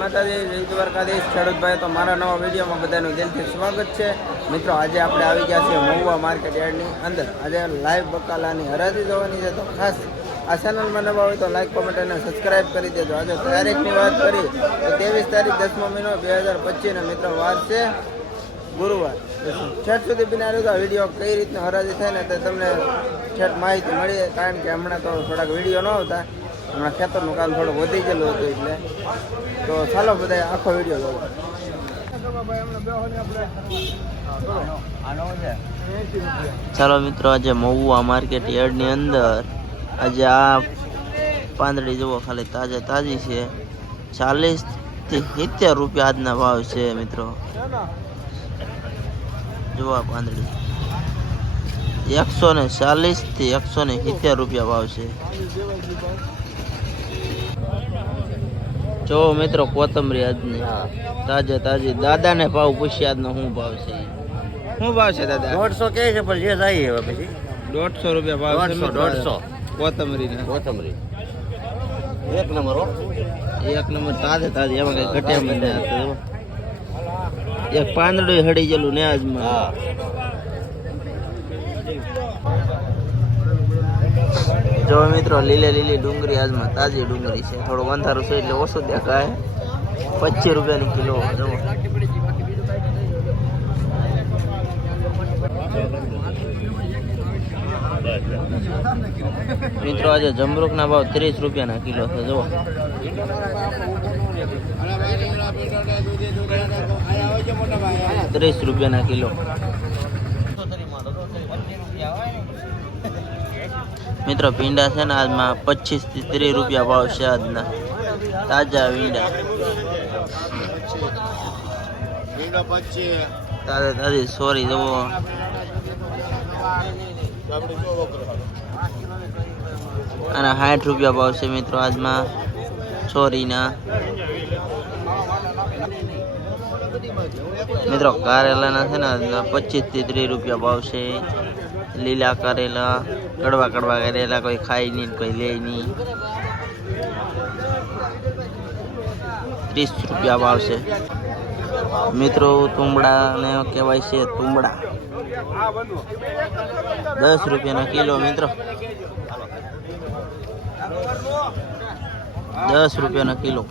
માતાજી જય દ્વારકાધીશ ખેડૂત ભાઈ તો મારા નવા વિડીયોમાં બધાનું દિલથી સ્વાગત છે મિત્રો। આજે આપણે આવી ગયા છીએ મહુવા માર્કેટ યાર્ડની અંદર। આજે લાઈવ બકાલાની હરાજી જોવાની છે, તો ખાસ આ ચેનલમાં નવા હોય તો લાઈક કોમેન્ટ અને સબસ્ક્રાઈબ કરી દેજો। આજે તારીખની વાત કરી તો 23 તારીખ 10મો મહિનો 2025 ને મિત્રો વાર છે ગુરુવાર। છેટ સુધી બિના રહ્યો તો વિડીયો કઈ રીતનો હરાજી થાય ને તે તમને છેટ માહિતી મળી જાય, કારણ કે હમણાં તો થોડાક વિડીયો ન આવતા, હમણાં ખેતરનું કામ થોડું વધી ગયેલું હતું એટલે। તો ચાલો બધા આખો વિડીયો જોવો। ચાલો મિત્રો, આજે મહુવા માર્કેટ યાર્ડની અંદર આજે આ પાંદડી જુઓ, ખાલી તાજે તાજી છે। 40 થી 70 રૂપિયા આજના ભાવ છે મિત્રો। જુઓ પાંદડી 140 થી 170 રૂપિયા ભાવ છે। જો મિત્રો કોથમરી આજની તાજે તાજી, દાદાને ભાવ પૂછ્યા આજનો શું ભાવ છે? શું ભાવ છે દાદા? 150 કે છે, પણ જે જાય હવે પછી 150 રૂપિયા ભાવ છે 150 કોથમરી એક નંબર હો, એક નંબર તાજે તાજી, એમાં કઈ ઘટે મને એક પાંદડું હડી ગયેલું ને આજમાં। જો મિત્રો લીલે લીલી ડુંગળી આજમાં તાજી ડુંગળી છે, થોડું અંધારું છે એટલે ઓછું દેખાય। 25 રૂપિયાની કિલો જુઓ। મિત્રો આજે જમરૂકના ભાવ 30 રૂપિયાના કિલો છે જુઓ। 30 રૂપિયાના કિલો। મિત્રો ભીંડા છે ને આજમાં 25 થી 30 રૂપિયા ભાવ છે આજના તાજા ભીંડા। તાજા તાજી સોરી જુઓ। અને 60 રૂપિયા ભાવ છે મિત્રો આજમાં છોરીના। મિત્રો કારેલાના છે ને આજના 25 થી 30 રૂપિયા ભાવ છે। લીલા કારેલા, કડવા કડવા કારેલા, કોઈ ખાય નહીં કોઈ લે નહીં। 30 રૂપિયા ભાવ છે મિત્રો। તુંબડા ને કહેવાય છે તુંબડા, 10 રૂપિયાના કિલો મિત્રો। 10 રૂપિયાના કિલો।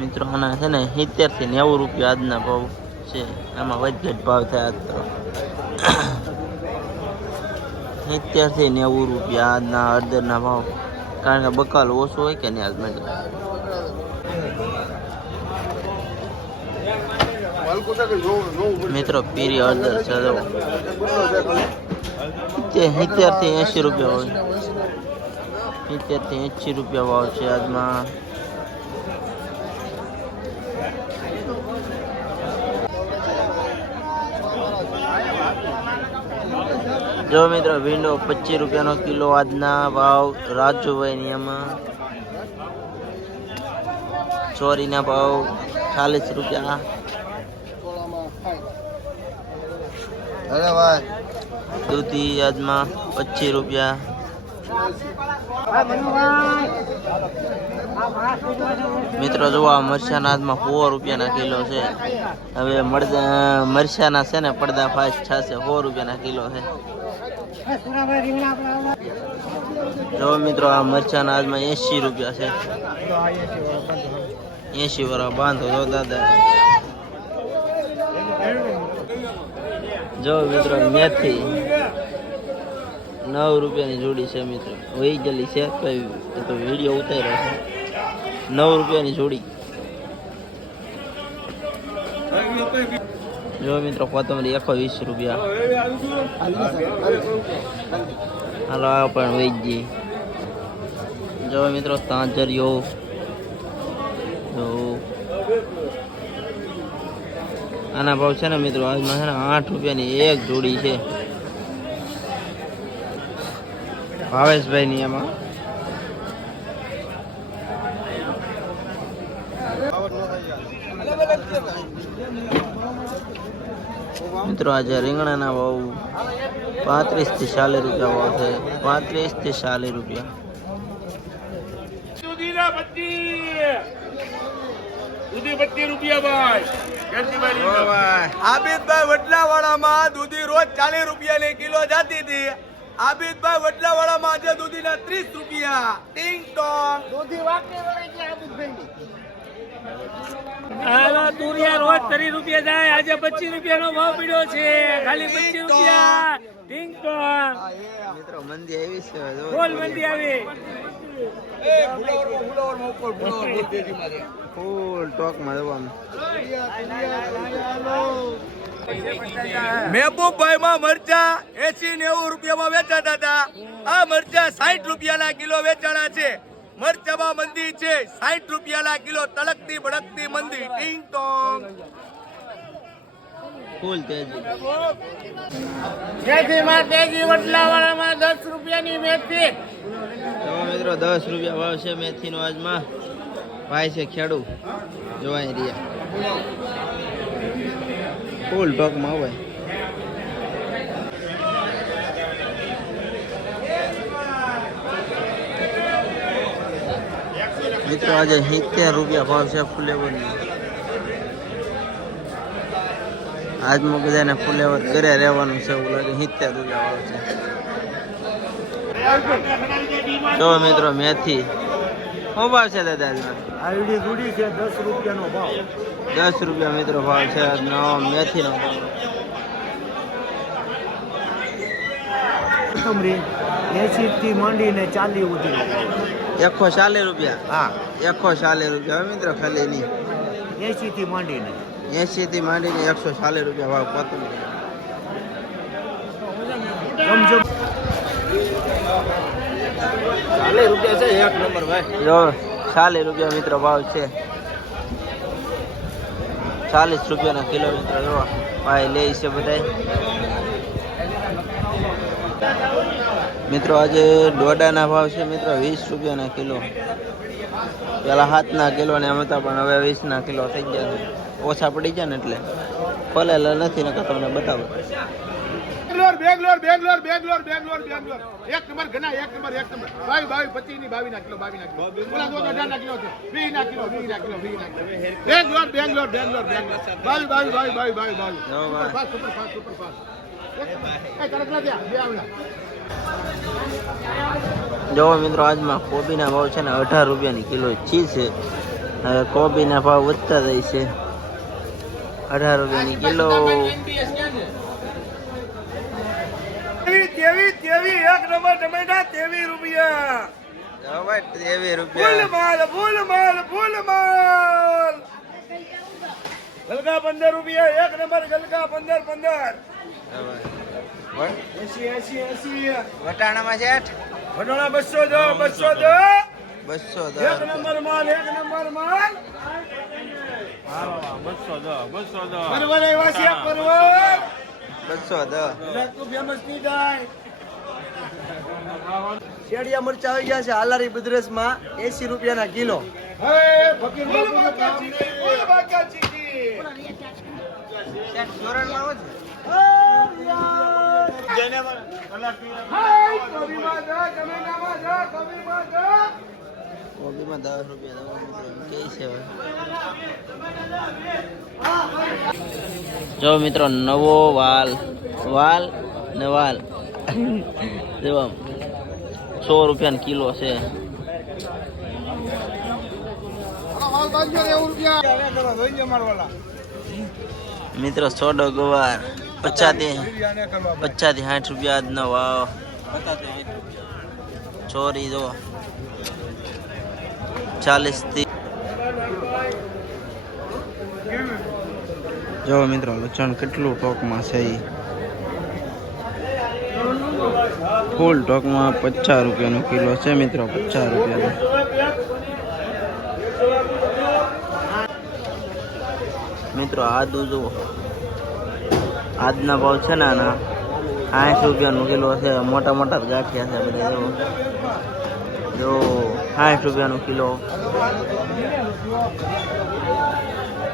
મિત્રો આના છે ને 70 થી 90 રૂપિયા આજના ભાવ છે। આમાં વધઘટ ભાવ થયા તો 70 થી 90 રૂપિયા આજના હળદરના ભાવ, કારણ કે બકાલ ઓછું હોય કે નહીં આજમાં। મિત્રો પીરી હળદર છે તે 70 થી 80 રૂપિયા હોય। 70 થી 80 રૂપિયા ભાવ છે આજમાં। જો મિત્રો ભીંડો 25 રૂપિયાનો કિલો આજના ભાવ રાજુભાઈની એમાં। ચોરીના ભાવ 40 રૂપિયા। દૂધી આજમાં 25 રૂપિયા। મિત્રો જોવા મરચાના આજમાં 4 રૂપિયાના કિલો છે। હવે મરચાના છે ને પડદા ફાશ થશે 4 રૂપિયાના કિલો છે। જો મિત્રો આ મરચાના આજમાં 80 રૂપિયા છે। 80 વાળા બાંધો જો દાદા। જો મિત્રો મેથી 9 રૂપિયાની જોડી છે મિત્રો। વહી ગયેલી છે તો વિડીયો ઉતાર્યો છે। 9 રૂપિયાની જોડી। જો મિત્રો કોથમરી 120 રૂપિયા। હાલો આ પણ વહી ગઈ। જો મિત્રો તાંજરિયો જો આના ભાવ છે ને મિત્રો આજમાં છે ને 8 રૂપિયાની એક જોડી છે। ભાવેશભાઈની એમાં મિત્રો આજે રીંગણાના ભાવ 35 થી 40 રૂપિયા ભાવ છે. 35 થી 40 રૂપિયા. આબિદભાઈ વડલાવાળામાં દૂધી રોજ 40 રૂપિયાની કિલો જતી હતી. આબિદભાઈ વડલાવાળામાં આજે દૂધીના 30 રૂપિયા. ટિંગ ટોંગ. હાલો તુરિયા રોજ 30 રૂપિયા જાય, આજે 25 રૂપિયાનો ભાવ પડ્યો છે, ખાલી 25 રૂપિયા. ટિંગ ટોંગ. મિત્રો મંદી આવી છે. બોલ મંદી આવી. ફૂલ ટોકમાં જવાનું. મહેબૂબભાઈમાં મરચા 80-90 રૂપિયામાં વેચાતા હતા. આ મરચા 60 રૂપિયાના કિલો વેચાણા છે. મરચામાં મંદી છે. 60 રૂપિયાના કિલો. તળકતી ભડકતી મંદી. ટિંગ ટોંગ. ફૂલ તેજી. મેથીમાં તેજી વડલાવાળામાં 10 રૂપિયાની મેથી. તો મિત્રો 10 રૂપિયા ભાવ છે મેથીનો આજમાં. ભાઈ છે ખેડૂ જોવાય રહ્યા. ફૂલ ટોકમાં હોય. મિત્રો આજે 70 રૂપિયા ભાવ છે ફુલેવરની. આજમાં બધાને ફુલેવર ઘરે રહેવાનું છે એવું લાગે. 70 રૂપિયા ભાવ છે. જો મિત્રો મેથી શું ભાવ છે દાદા આજમાં? આઈડી ગુડી છે 10 રૂપિયાનો ભાવ. 10 રૂપિયા મિત્રો ભાવ છે આજનો મેથીનો ભાવ. કોથમરી 80 થી માંડીને 40 સુધી. 140 રૂપિયા. હા 140 રૂપિયા હવે મિત્રો ખાલી નહીં. 80 થી માંડીને 80 થી માંડીને 140 રૂપિયા ભાવ કોથમરી. સમજો 40 રૂપિયા છે એક નંબર ભાઈ. જો 40 રૂપિયા મિત્રો ભાવ છે. 40 રૂપિયાના કિલો મિત્રો જો ભાઈ લે છે બધાય. મિત્રો આજે ડોડાના ભાવ છે મિત્રો 20 રૂપિયાના કિલો. પેલા 7ના કિલો ને એમ હતા પણ હવે 20ના કિલો થઈ ગયા છે. ઓછા પડી ગયા ને એટલે ફલેલા નથી ને તમને બતાવું. બેંગ્લોર એક નંબર ઘણા એક નંબર 22 ની 22 ના કિલો 22 ના કિલો ઓલા દો 18 ના કિલો છે 20 ના કિલો 20 ના કિલો 20 ના કિલો બેંગ્લોર 22 જો ભાઈ. સુપર ફાસ્ટ એ કરકલા દે બે આવલા. જો મિત્રો આજમાં કોબીના ભાવ છે ને 18 રૂપિયાની કિલો છી છે. હવે કોબીના ભાવ વધતા જાય છે. 18 રૂપિયાની કિલો. તેવી એક નંબર ટમેટા 23 રૂપિયા. જો ભાઈ 23 રૂપિયા. ફૂલ માલ ગલકા 15 રૂપિયા એક નંબર ગલકા 15 જો ભાઈ. 80 વટાણામાં શેઠ વડોણા 210 210 એક નંબર માલ પરવર આવ્યા છે પરવર 210. તું ફેમસ નહીં થાય. શેડિયા મરચા આવી ગયા છે હાલારી બદ્રેસમાં 80 રૂપિયાના કિલો. હે ફકીર બાપુનું કામ છે. ફૂલ બાકા ચીકી. શેઠ ધોરણમાં આવો છો? હાય કવિમાં જા કમેનામાં જા કવિમાં જા. કોબીમાં 10 રૂપિયા દવા મિત્રો કે છે હવે. જો મિત્રો નવો વાલ ને વાલ જો 100 રૂપિયાનો કિલો છે. મિત્રો સોડો ગવાર 50 થી 60 રૂપિયા આજનો ભાવ. ચોરી જો 40 થી. જો મિત્રો લસણ કેટલું ટોકમાં છે. ફૂલ ટોકમાં 50 રૂપિયાનો કિલો છે મિત્રો. 50 રૂપિયાનો. મિત્રો આદુ જુઓ આજના ભાવ છે ને આના 60 રૂપિયાનો કિલો છે. મોટા મોટા ગાંઠિયા છે બધા જો 60 રૂપિયાનો કિલો.